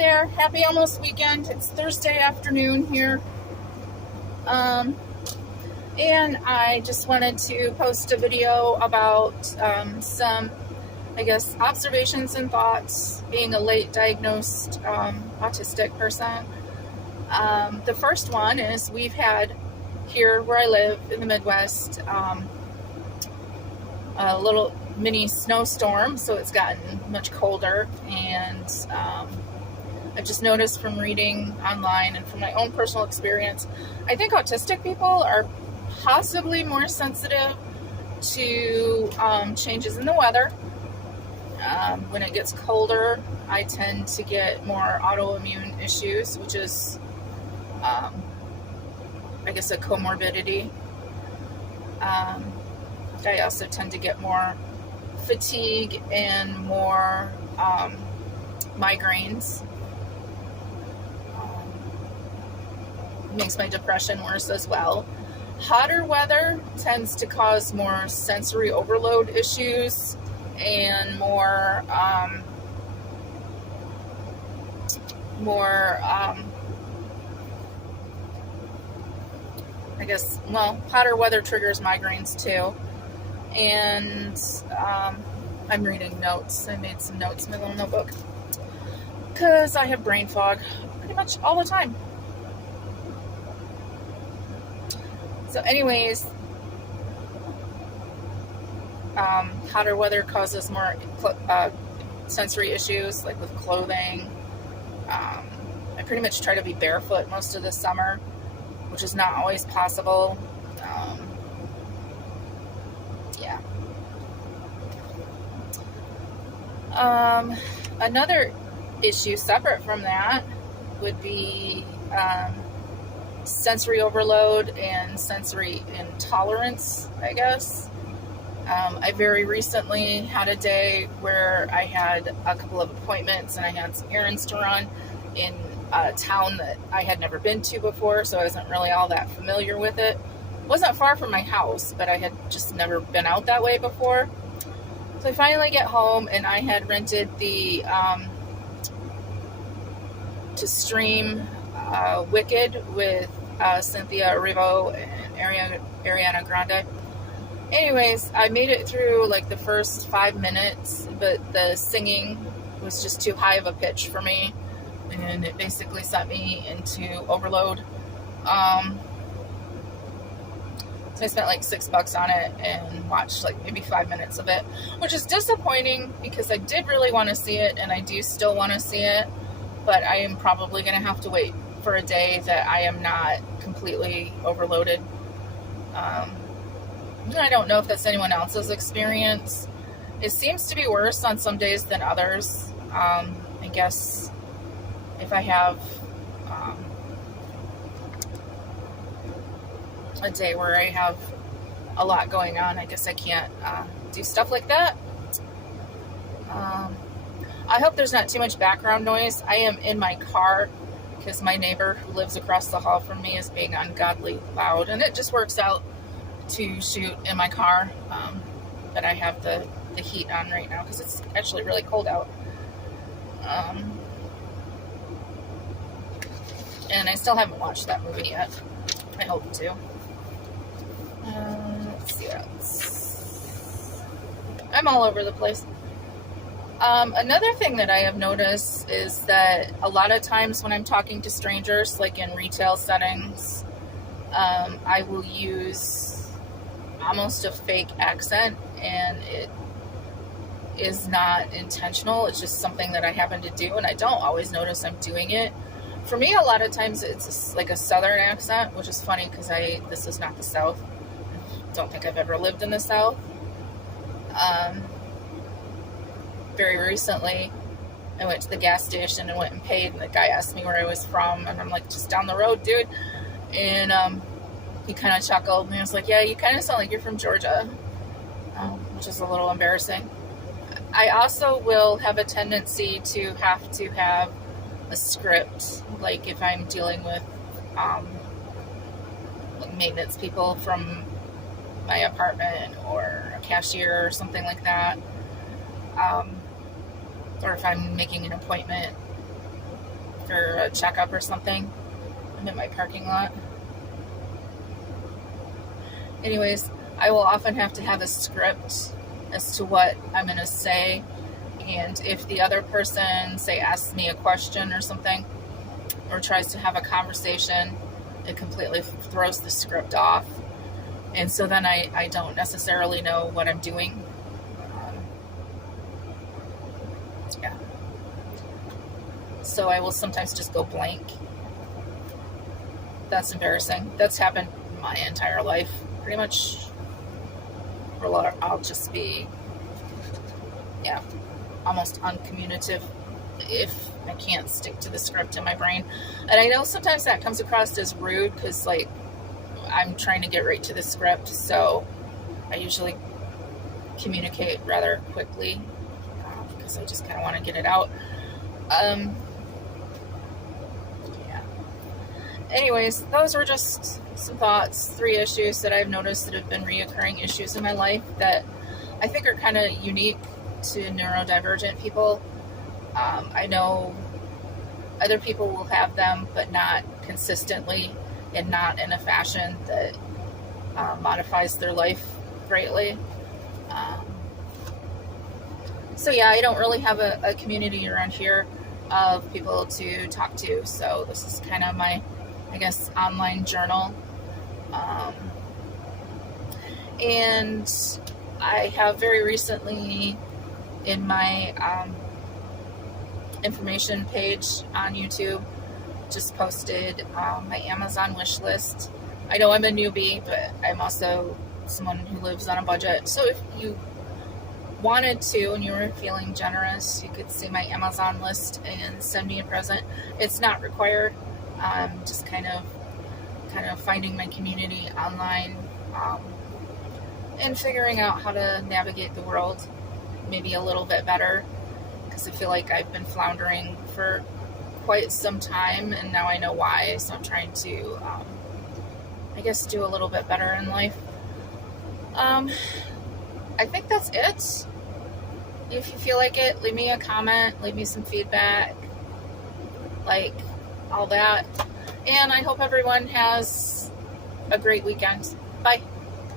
there, happy almost weekend. It's Thursday afternoon here. And I just wanted to post a video about some, I guess, observations and thoughts being a late diagnosed autistic person. The first one is we've had here where I live in the Midwest a little mini snowstorm, so it's gotten much colder, and I've just noticed from reading online and from my own personal experience, I think autistic people are possibly more sensitive to changes in the weather. When it gets colder, I tend to get more autoimmune issues, which is, I guess, a comorbidity. I also tend to get more fatigue and more migraines. Makes my depression worse as well. Hotter weather tends to cause more sensory overload issues and more I guess, well, hotter weather triggers migraines too. And I'm reading notes. I made some notes in my little notebook because I have brain fog pretty much all the time. So anyways, hotter weather causes more sensory issues, like with clothing. I pretty much try to be barefoot most of the summer, which is not always possible. Another issue separate from that would be sensory overload and sensory intolerance, I guess. I very recently had a day where I had a couple of appointments and I had some errands to run in a town that I had never been to before, so I wasn't really all that familiar with it. It wasn't far from my house, but I had just never been out that way before. So I finally get home, and I had rented the to stream Wicked with Cynthia Erivo and Ariana Grande. Anyways, I made it through like the first 5 minutes, but the singing was just too high of a pitch for me, and it basically sent me into overload. So I spent like $6 on it and watched like maybe 5 minutes of it, which is disappointing because I did really want to see it, and I do still want to see it, but I am probably going to have to wait for a day that I am not completely overloaded. I don't know if that's anyone else's experience. It seems to be worse on some days than others. I guess if I have a day where I have a lot going on, I guess I can't do stuff like that. I hope there's not too much background noise. I am in my car because my neighbor who lives across the hall from me is being ungodly loud, and it just works out to shoot in my car. But I have the heat on right now because it's actually really cold out. And I still haven't watched that movie yet. I hope to. Let's see what else. I'm all over the place. Another thing that I have noticed is that a lot of times when I'm talking to strangers, like in retail settings, I will use almost a fake accent, and it is not intentional. It's just something that I happen to do, and I don't always notice I'm doing it. For me, a lot of times it's like a southern accent, which is funny because this is not the South. I don't think I've ever lived in the South. Very recently, I went to the gas station and went and paid, and the guy asked me where I was from, and I'm like, just down the road, dude. And he kind of chuckled, and he was like, yeah, you kind of sound like you're from Georgia, which is a little embarrassing. I also will have a tendency to have a script, like if I'm dealing with like maintenance people from my apartment or a cashier or something like that, or if I'm making an appointment a checkup or something. I'm in my parking lot. Anyways, I will often have to have a script as to what I'm going to say. And if the other person, say, asks me a question or something, or tries to have a conversation, it completely throws the script off. And so then I don't necessarily know what I'm doing. Yeah. So I will sometimes just go blank. That's embarrassing. That's happened my entire life. Pretty much, I'll just be, yeah, almost uncommunicative if I can't stick to the script in my brain. And I know sometimes that comes across as rude because, like, I'm trying to get right to the script, so I usually communicate rather quickly because I just kind of want to get it out. Yeah. Anyways, those were just some thoughts, 3 issues that I've noticed that have been reoccurring issues in my life that I think are kind of unique to neurodivergent people. I know other people will have them, but not consistently and not in a fashion that modifies their life greatly. So yeah, I don't really have a community around here of people to talk to. So this is kind of my, I guess, online journal. And I have very recently in my information page on YouTube just posted my Amazon wish list. I know I'm a newbie, but I'm also someone who lives on a budget. So if you wanted to and you were feeling generous, you could see my Amazon list and send me a present. It's not required. Just kind of finding my community online and figuring out how to navigate the world maybe a little bit better, because I feel like I've been floundering for quite some time and now I know why. So I'm trying to I guess do a little bit better in life. I think that's it. If you feel like it, leave me a comment, leave me some feedback, like all that. And I hope everyone has a great weekend. Bye.